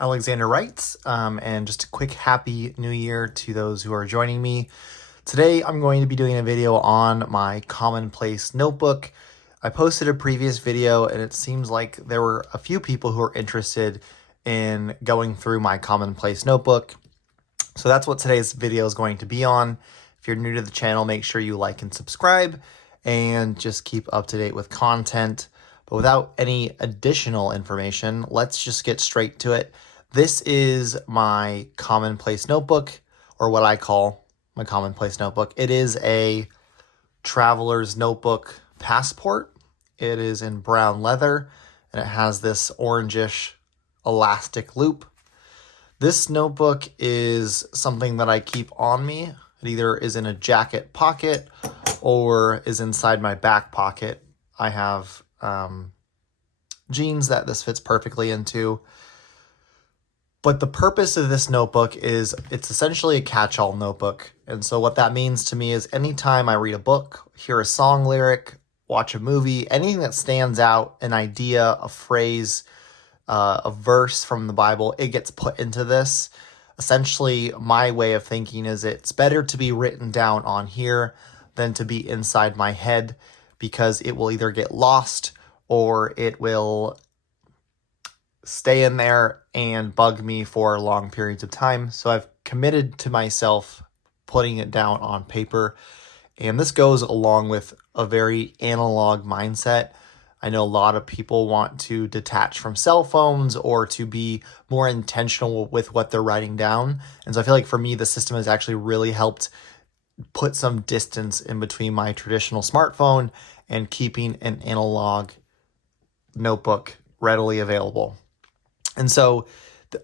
Alexander writes, and just a quick happy new year to those who are joining me. Today I'm going to be doing a video on my Commonplace notebook. I posted a previous video and it seems like there were a few people who are interested in going through my Commonplace notebook. So that's what today's video is going to be on. If you're new to the channel, make sure you like and subscribe and just keep up to date with content. But without any additional information, let's just get straight to it. This is my Commonplace notebook, or what I call my Commonplace notebook. It is a traveler's notebook passport. It is in brown leather, and it has this orangish elastic loop. This notebook is something that I keep on me. It either is in a jacket pocket or is inside my back pocket. I have jeans that this fits perfectly into. But the purpose of this notebook is it's essentially a catch-all notebook. And so what that means to me is anytime I read a book, hear a song lyric, watch a movie, anything that stands out, an idea, a phrase, a verse from the Bible, it gets put into this. Essentially, my way of thinking is it's better to be written down on here than to be inside my head, because it will either get lost or it will stay in there and bug me for long periods of time. So I've committed to myself putting it down on paper. And this goes along with a very analog mindset. I know a lot of people want to detach from cell phones or to be more intentional with what they're writing down. And so I feel like for me, the system has actually really helped put some distance in between my traditional smartphone and keeping an analog notebook readily available. And so,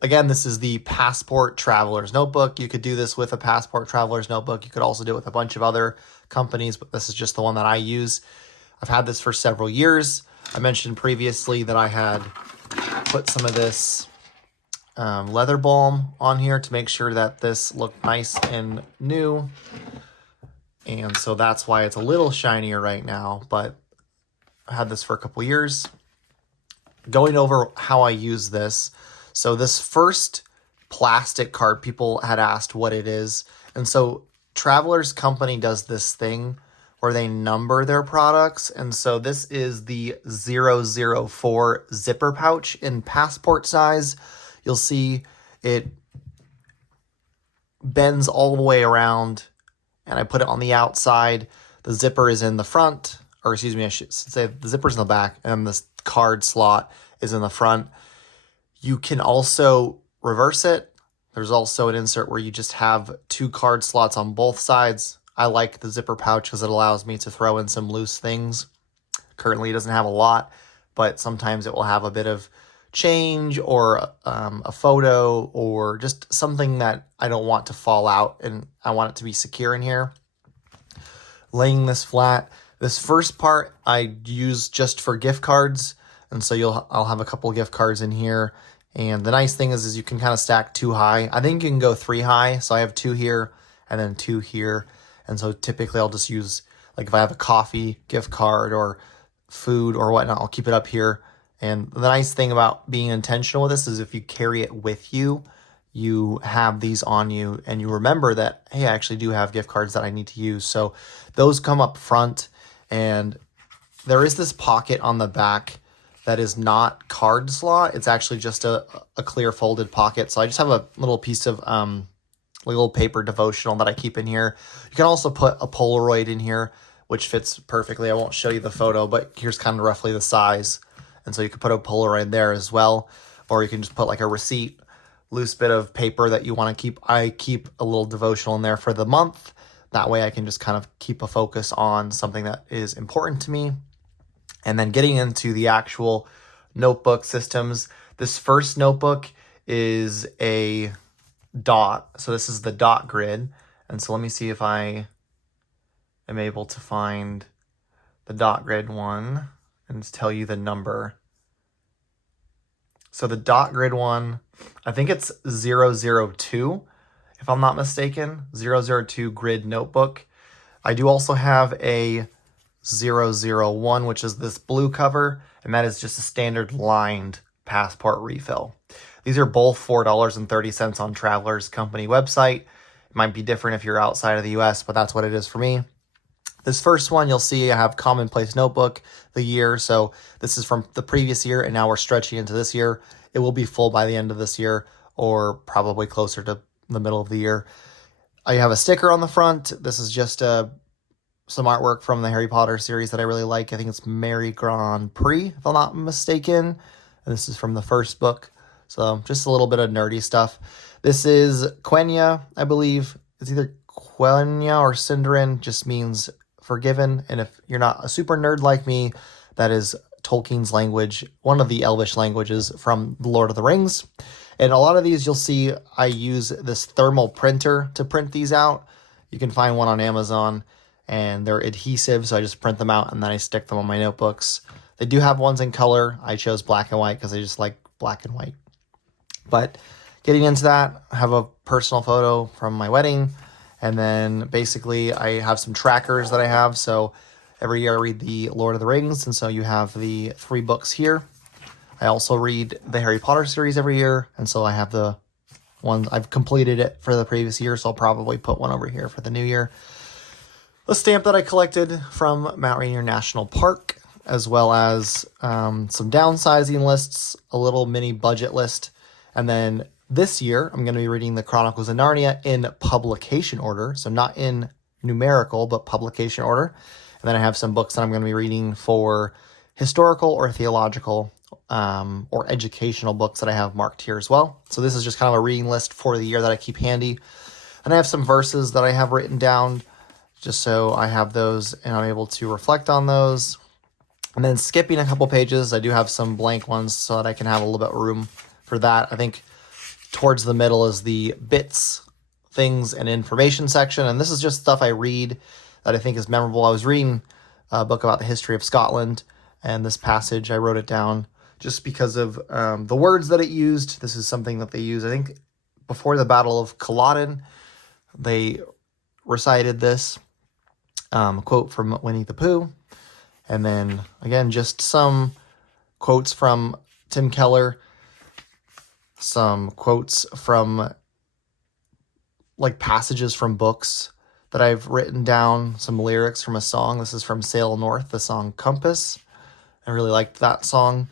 again, this is the Passport Traveler's Notebook. You could do this with a Passport Traveler's Notebook. You could also do it with a bunch of other companies, but this is just the one that I use. I've had this for several years. I mentioned previously that I had put some of this leather balm on here to make sure that this looked nice and new. And so that's why it's a little shinier right now, but I had this for a couple years. Going over how I use this. So this first plastic card, people had asked what it is. And so Traveler's Company does this thing where they number their products. And so this is the 004 zipper pouch in passport size. You'll see it bends all the way around, and I put it on the outside. The zipper is in the front, or excuse me, I should say the zipper's in the back, and this card slot is in the front. You can also reverse it. There's also an insert where you just have two card slots on both sides. I like the zipper pouch because it allows me to throw in some loose things. Currently, it doesn't have a lot, but sometimes it will have a bit of change or a photo or just something that I don't want to fall out and I want it to be secure in here. Laying this flat. This first part I use just for gift cards, and so I'll have a couple of gift cards in here. And the nice thing is you can kind of stack two high. I think you can go three high, so I have two here and then two here. And so typically I'll just use, like if I have a coffee gift card or food or whatnot, I'll keep it up here. And the nice thing about being intentional with this is if you carry it with you, you have these on you and you remember that, hey, I actually do have gift cards that I need to use. So those come up front, and there is this pocket on the back that is not card slot. It's actually just a clear folded pocket. So I just have a little piece of little paper devotional that I keep in here. You can also put a Polaroid in here, which fits perfectly. I won't show you the photo, but here's kind of roughly the size. And so you could put a Polaroid there as well, or you can just put like a receipt, loose bit of paper that you want to keep. I keep a little devotional in there for the month. That way I can just kind of keep a focus on something that is important to me. And then getting into the actual notebook systems, this first notebook is a dot. So this is the dot grid. And so let me see if I am able to find the dot grid one and tell you the number. So the dot grid one, I think it's 002, if I'm not mistaken, 002 grid notebook. I do also have a 001, which is this blue cover, and that is just a standard lined passport refill. These are both $4.30 on Traveler's Company website. It might be different if you're outside of the US, but that's what it is for me. This first one, you'll see I have Commonplace Notebook, the year. So this is from the previous year, and now we're stretching into this year. It will be full by the end of this year, or probably closer to the middle of the year. I have a sticker on the front. This is just some artwork from the Harry Potter series that I really like. I think it's Mary Grand Prix, if I'm not mistaken. And this is from the first book. So just a little bit of nerdy stuff. This is Quenya, I believe. It's either Quenya or Sindarin, just means forgiven. And if you're not a super nerd like me, that is Tolkien's language, one of the Elvish languages from The Lord of the Rings. And a lot of these you'll see I use this thermal printer to print these out. You can find one on Amazon, and they're adhesive, so I just print them out and then I stick them on my notebooks. They do have ones in color. I chose black and white because I just like black and white. But getting into that, I have a personal photo from my wedding, and then basically I have some trackers that I have. So every year I read the Lord of the Rings, and so you have the 3 books here. I also read the Harry Potter series every year, and so I have the ones I've completed it for the previous year, so I'll probably put one over here for the new year. A stamp that I collected from Mount Rainier National Park, as well as some downsizing lists, a little mini budget list, and then this year I'm going to be reading the Chronicles of Narnia in publication order, so not in numerical, but publication order. And then I have some books that I'm going to be reading for historical or theological or educational books that I have marked here as well. So this is just kind of a reading list for the year that I keep handy. And I have some verses that I have written down just so I have those and I'm able to reflect on those. And then skipping a couple pages, I do have some blank ones so that I can have a little bit of room for that. I think towards the middle is the bits, things, and information section. And this is just stuff I read that I think is memorable. I was reading a book about the history of Scotland, and this passage, I wrote it down just because of the words that it used. This is something that they used, I think, before the Battle of Culloden. They recited this quote from Winnie the Pooh. And then, again, just some quotes from Tim Keller, some quotes from, like, passages from books that I've written down, some lyrics from a song. This is from Sail North, the song Compass. I really liked that song.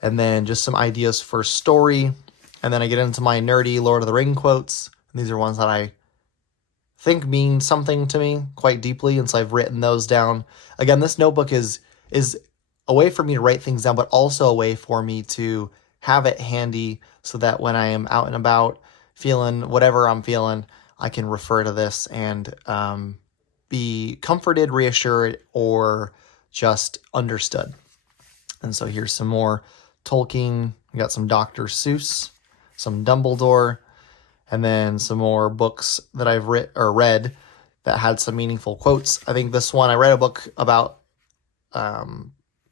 And then just some ideas for story. And then I get into my nerdy Lord of the Ring quotes. And these are ones that I think mean something to me quite deeply, and so I've written those down. Again, this notebook is a way for me to write things down, but also a way for me to have it handy so that when I am out and about feeling whatever I'm feeling, I can refer to this and be comforted, reassured, or just understood. And so here's some more Tolkien. We got some Dr. Seuss, some Dumbledore, and then some more books that I've read that had some meaningful quotes. I think this one, I read a book about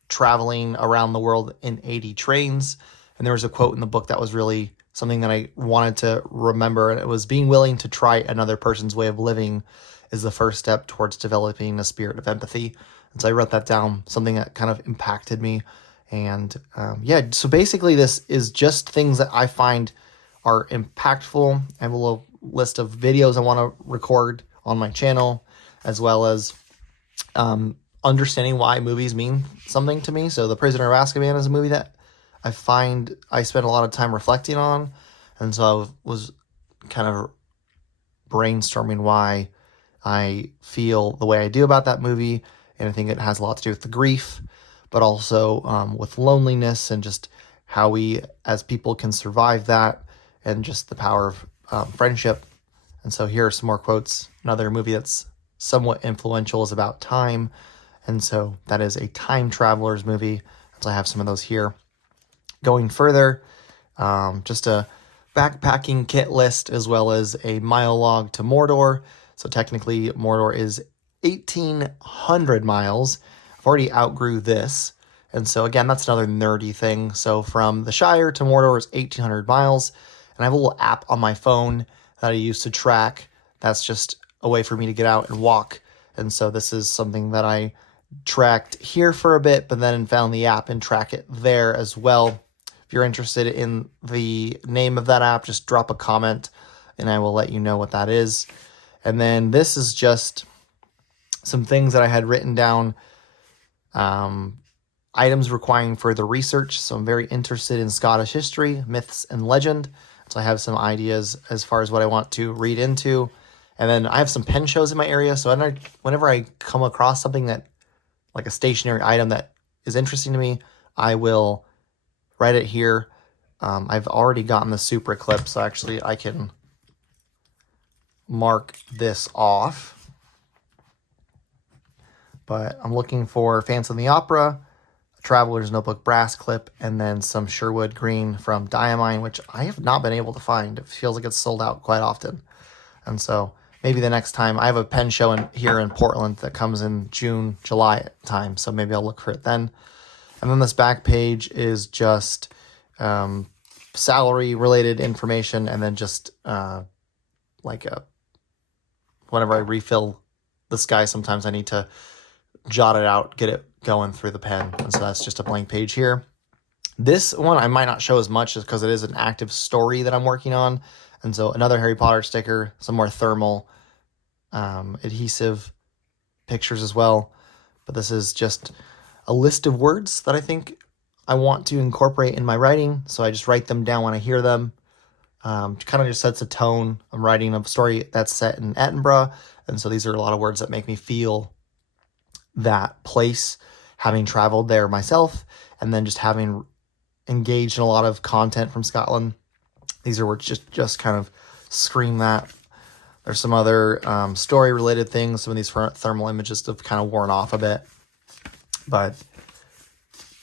traveling around the world in 80 trains. And there was a quote in the book that was really something that I wanted to remember. And it was, being willing to try another person's way of living is the first step towards developing a spirit of empathy. And so I wrote that down, something that kind of impacted me. And so basically this is just things that I find are impactful. I have a little list of videos I want to record on my channel, as well as understanding why movies mean something to me. So The Prisoner of Azkaban is a movie that I find I spend a lot of time reflecting on. And so I was kind of brainstorming why I feel the way I do about that movie. And I think it has a lot to do with the grief, but also with loneliness and just how we as people can survive that, and just the power of friendship. And so here are some more quotes. Another movie that's somewhat influential is About Time. And so that is a time traveler's movie. So I have some of those here. Going further, just a backpacking kit list, as well as a mile log to Mordor. So technically Mordor is 1,800 miles. I've already outgrew this. And so again, that's another nerdy thing. So from the Shire to Mordor is 1,800 miles. And I have a little app on my phone that I use to track. That's just a way for me to get out and walk. And so this is something that I tracked here for a bit, but then found the app and track it there as well. If you're interested in the name of that app, just drop a comment and I will let you know what that is. And then this is just some things that I had written down, items requiring further research. So I'm very interested in Scottish history, myths, and legend. So I have some ideas as far as what I want to read into. And then I have some pen shows in my area. So whenever I come across something that, like a stationary item that is interesting to me, I will write it here. I've already gotten the super clip, so actually I can mark this off. But I'm looking for Phantom of the Opera, a Traveler's Notebook brass clip, and then some Sherwood Green from Diamine, which I have not been able to find. It feels like it's sold out quite often. And so maybe the next time, I have a pen show here in Portland that comes in June, July time, so maybe I'll look for it then. And then this back page is just salary-related information, and then just whenever I refill this guy, sometimes I need to jot it out, get it going through the pen, and so that's just a blank page here. This one I might not show as much because it is an active story that I'm working on, and so another Harry Potter sticker, some more thermal adhesive pictures as well. But this is just a list of words that I think I want to incorporate in my writing, so I just write them down when I hear them. Kind of just sets a tone. I'm writing a story that's set in Edinburgh, and so these are a lot of words that make me feel that place, having traveled there myself, and then just having engaged in a lot of content from Scotland. These are words just kind of scream that. There's some other story-related things. Some of these thermal images have kind of worn off a bit. But,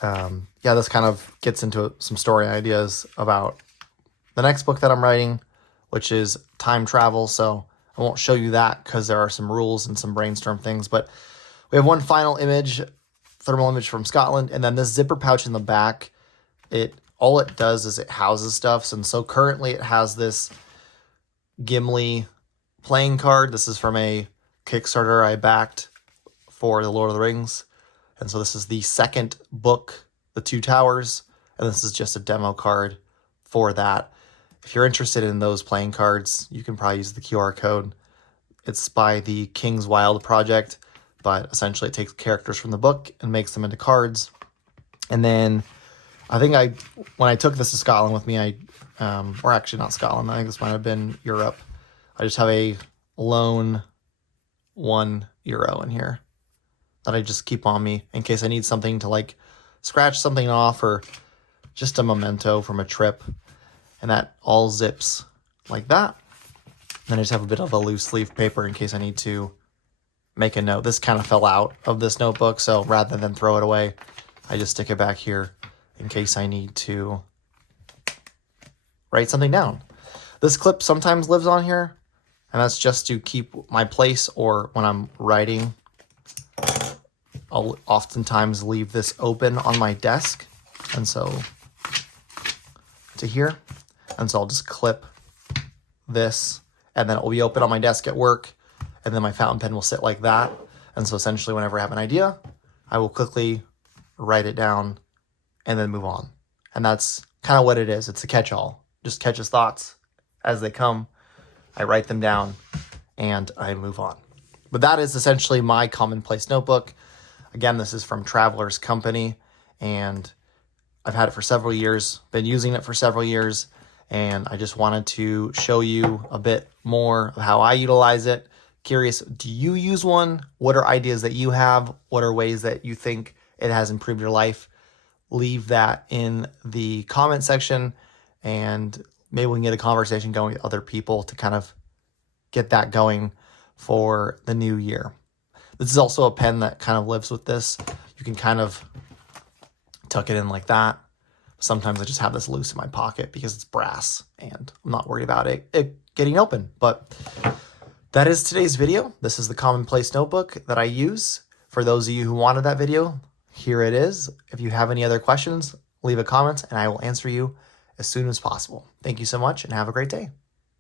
yeah, this kind of gets into some story ideas about the next book that I'm writing, which is time travel. So I won't show you that because there are some rules and some brainstorm things. But we have one final image, thermal image from Scotland, and then this zipper pouch in the back. All it does is it houses stuff. And so currently it has this Gimli playing card. This is from a Kickstarter I backed for the Lord of the Rings. And so this is the second book, The Two Towers, and this is just a demo card for that. If you're interested in those playing cards, you can probably use the QR code. It's by the King's Wild project, but essentially it takes characters from the book and makes them into cards. And then I think when I took this to Scotland with me, or actually not Scotland, I think this might have been Europe. I just have a lone €1 in here that I just keep on me in case I need something to like scratch something off, or just a memento from a trip. And that all zips like that. Then I just have a bit of a loose leaf paper in case I need to make a note. This kind of fell out of this notebook, so rather than throw it away, I just stick it back here in case I need to write something down. This clip sometimes lives on here, and that's just to keep my place, or when I'm writing, I'll oftentimes leave this open on my desk, and so to here. And so I'll just clip this, and then it will be open on my desk at work, and then my fountain pen will sit like that. And so essentially whenever I have an idea, I will quickly write it down and then move on. And that's kind of what it is. It's a catch-all. Just catches thoughts as they come. I write them down and I move on. But that is essentially my Commonplace notebook. Again, this is from Traveler's Company, and I've had it for several years, been using it for several years. And I just wanted to show you a bit more of how I utilize it. Curious, do you use one? What are ideas that you have? What are ways that you think it has improved your life? Leave that in the comment section, and maybe we can get a conversation going with other people to kind of get that going for the new year. This is also a pen that kind of lives with this. You can kind of tuck it in like that. Sometimes I just have this loose in my pocket because it's brass and I'm not worried about it getting open. But that is today's video. This is the Commonplace notebook that I use. For those of you who wanted that video, here it is. If you have any other questions, leave a comment and I will answer you as soon as possible. Thank you so much and have a great day.